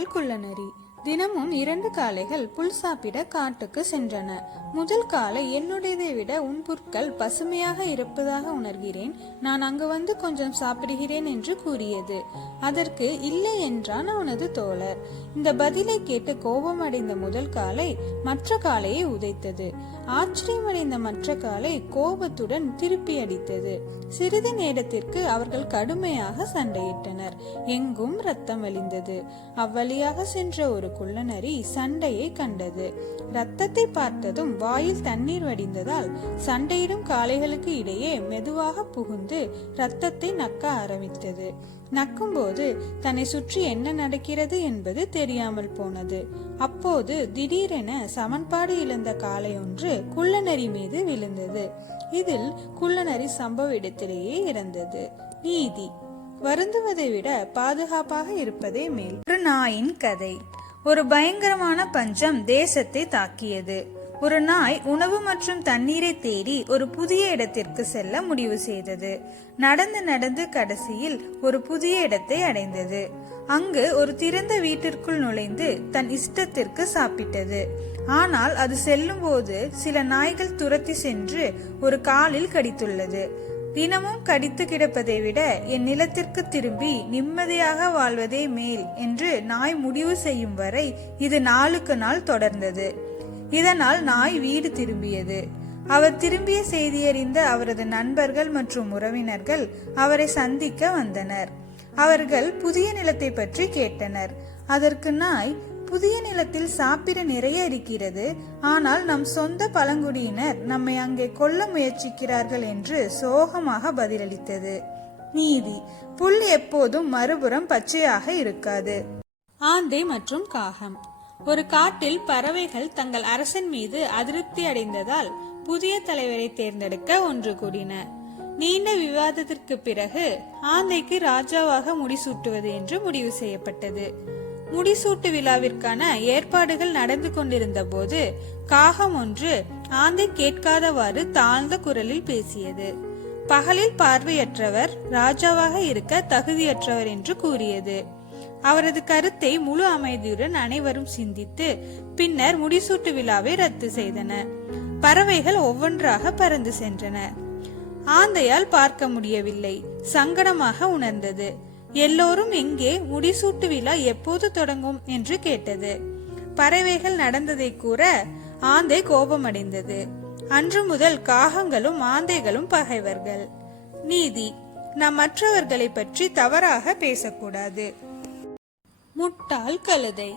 நாள் குள்ளநரி. தினமும் 2 காளைகள் புல் சாப்பிட காட்டுக்கு சென்றன. முதல் காளை, என்னுடையதை விட உன் புற்கள் பசுமையாக இருப்பதாக உணர்கிறேன், நான் அங்கு வந்து கொஞ்சம் சாப்பிடுகிறேன் என்று கூறியது. அதற்கு இல்லை என்றான் அவனது தோழர். இந்த பதிலை கேட்டு கோபமடைந்த முதல் காளை மற்ற காளையை உதைத்தது. ஆச்சரியமடைந்த மற்ற காளை கோபத்துடன் திருப்பி அடித்தது. சிறிது நேரத்திற்கு அவர்கள் கடுமையாக சண்டையிட்டனர். எங்கும் ரத்தம் வழிந்தது. அவ்வழியாக சென்ற ஒரு குள்ளநரி சண்டையை கண்டது. ரத்தத்தை பார்த்ததும் வாயில் தண்ணீர் வடிந்ததால் சண்டையிடும் காளைகளுக்கு இடையே மெதுவாக புகுந்து ரத்தத்தை நக்க ஆரம்பித்தது. நக்கும்போது தன்னை சுற்றி என்ன நடக்கிறது என்பது தெரியாமல் போனது. அப்போது திடீரென சமன்பாடு இழந்த காளை ஒன்று குள்ளநரி மீது விழுந்தது. இதில் குள்ளநரி சம்பவ இடத்திலேயே இறந்தது. நீதி: வருந்துவதை விட பாதுகாப்பாக இருப்பதே மேல். ஒரு நாயின் கதை. ஒரு பயங்கரமான பஞ்சம் தேசத்தை தாக்கியது. ஒரு நாய் உணவு மற்றும் தண்ணீரை தேடி ஒரு புதிய இடத்திற்கு செல்ல முடிவு செய்தது. நடந்து நடந்து கடைசியில் ஒரு புதிய இடத்தை அடைந்தது. அங்கு ஒரு திறந்த வீட்டிற்குள் நுழைந்து தன் இஷ்டத்திற்கு சாப்பிட்டது. ஆனால் அது செல்லும் போது சில நாய்கள் துரத்தி சென்று ஒரு காலில் கடித்துள்ளது. தினமும் கடித்து கிடப்பதை விட என் நிலத்திற்கு திரும்பி நிம்மதியாக வாழ்வதே மேல் என்று நாய் முடிவு செய்யும் வரை இது நாளுக்கு நாள் தொடர்ந்தது. இதனால் நாய் வீடு திரும்பியது. அவர் திரும்பிய செய்தியறிந்த அவரது நண்பர்கள் மற்றும் உறவினர்கள் அவரை சந்திக்க வந்தனர். அவர்கள் புதிய நிலத்தை பற்றி கேட்டனர். அதற்கு நாய், புதிய நிலத்தில் சாப்பிட நிறைய இருக்கிறது, ஆனால் நம் சொந்த பழங்குடியினர் நம்மை அங்கே கொல்ல முயற்சிக்கிறார்கள் என்று சோகமாக பதிலளித்தது. நீதி: புல் எப்போதும் மறுபுறம் பச்சையாக இருக்காது. ஆந்தை மற்றும் காகம். ஒரு காட்டில் பறவைகள் தங்கள் அரசன் மீது அதிருப்தி அடைந்ததால் புதிய தலைவரை தேர்ந்தெடுக்க ஒன்று கூடின. நீண்ட விவாதத்திற்கு பிறகு ஆந்தைக்கு ராஜாவாக முடிசூட்டுவது என்று முடிவு செய்யப்பட்டது. முடிசூட்டு விழாவிற்கான ஏற்பாடுகள் நடந்து கொண்டிருந்த போது காகம் ஒன்று ஆந்தை கேட்காதவாறு தாழ்ந்த குரலில் பேசியது. பகலில் பார்வையற்றவர் ராஜாவாக இருக்க தகுதியற்றவர் என்று கூறியது. அவரது கருத்தை முழு அமைதியுடன் அனைவரும் சிந்தித்து பின்னர் முடிசூட்டு விழாவை ரத்து செய்தன. பறவைகள் ஒவ்வொன்றாக பறந்து சென்றன. ஆந்தையால் பார்க்க முடியவில்லை. சங்கடமாக உணர்ந்தது. எல்லோரும் எங்கே, முடிசூட்டு விழா எப்போது தொடங்கும் என்று கேட்டது. பறவைகள் நடந்ததை கூற ஆந்தை கோபமடைந்தது. அன்று முதல் காகங்களும் ஆந்தைகளும் பகைவர்கள். நீதி: நாம் மற்றவர்களை பற்றி தவறாக பேசக்கூடாது. முட்டாள் கழுதை.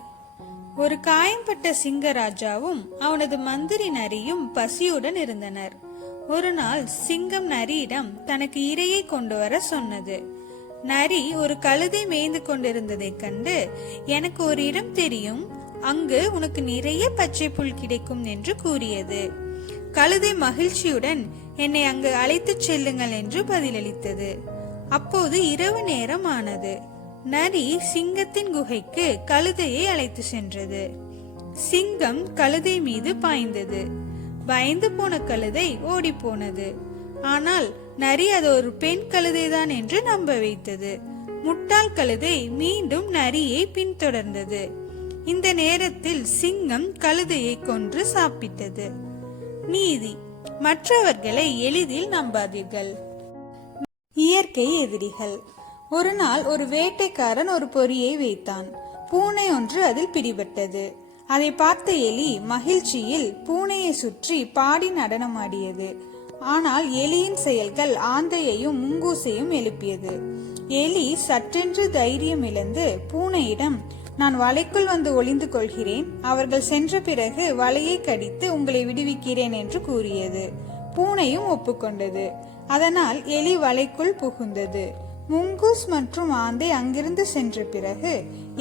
ஒரு காயம்பட்ட சிங்கராஜாவும் அவனது மந்திரி நரியும் பசியுடன் இருந்தனர். ஒரு நாள் சிங்கம் நரியிடம் தனக்கு இரையை கொண்டு வர சொன்னது. நரி ஒரு கழுதை மேய்ந்து கொண்டிருந்ததை கண்டு, எனக்கு ஒரு இடம் தெரியும், அங்கு உனக்கு நிறைய பச்சை புல் கிடைக்கும் என்று கூறியது. கழுதை மகிழ்ச்சியுடன் என்னை அங்கு அழைத்துச் செல்லுங்கள் என்று பதிலளித்தது. அப்போது இரவு நேரம் ஆனது. நரி சிங்கத்தின் குகைக்கு கழுதையை அழைத்து சென்றது. சிங்கம் கழுதை மீது பாய்ந்தது. பயந்து போன கழுதை ஓடி போனது. ஆனால் நரி அது ஒரு பெண் கழுதைதான் என்று நம்ப வைத்தது. முட்டாள் கழுதை மீண்டும் நரியை பின்தொடர்ந்தது. இந்த நேரத்தில் சிங்கம் கழுதையை கொன்று சாப்பிட்டது. நீதி: மற்றவர்களை எளிதில் நம்பாதீர்கள். இயற்கை எதிரிகள். ஒரு நாள் ஒரு வேட்டைக்காரன் ஒரு பொறியை வைத்தான். பூனை ஒன்று அதில் பிடிபட்டது. அதை பார்த்த எலி மகிழ்ச்சியில் பூனையை சுற்றி பாடி நடனமாடியது. ஆனால் எலியின் செயல்கள் ஆந்தையையும் முங்கூசையும் எழுப்பியது. எலி சற்றென்று தைரியம் இழந்து பூனையிடம், நான் வலைக்குள் வந்து ஒளிந்து கொள்கிறேன், அவர்கள் சென்ற பிறகு வலையை கடித்து உங்களை விடுவிக்கிறேன் என்று கூறியது. பூனையும் ஒப்புக்கொண்டது. அதனால் எலி வலைக்குள் புகுந்தது. முங்கூஸ் மற்றும் ஆந்தை அங்கிருந்து சென்ற பிறகு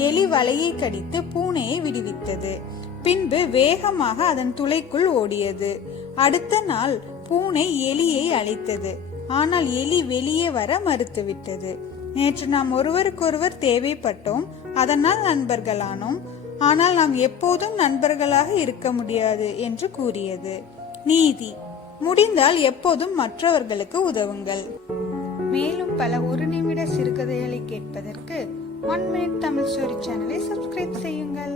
எலி வலையை கடித்து பூனையை விடுவித்தது. பின்பு வேகமாக அதன் துளைக்குள் ஓடியது. அடுத்த நாள் பூனை எலியை அழைத்தது. ஆனால் எலி வெளியே வர மறுத்துவிட்டது. நேற்று நாம் ஒருவருக்கொருவர் தேவைப்பட்டோம், அதனால் நண்பர்களானோம், ஆனால் நாம் எப்போதும் நண்பர்களாக இருக்க முடியாது என்று கூறியது. நீதி: முடிந்தால் எப்போதும் மற்றவர்களுக்கு உதவுங்கள். மேலும் பல 1 நிமிட சிறுகதைகளை கேட்பதற்கு ஒன் மினிட் தமிழ் ஸ்டோரி சேனலை சப்ஸ்கிரைப் செய்யுங்கள்.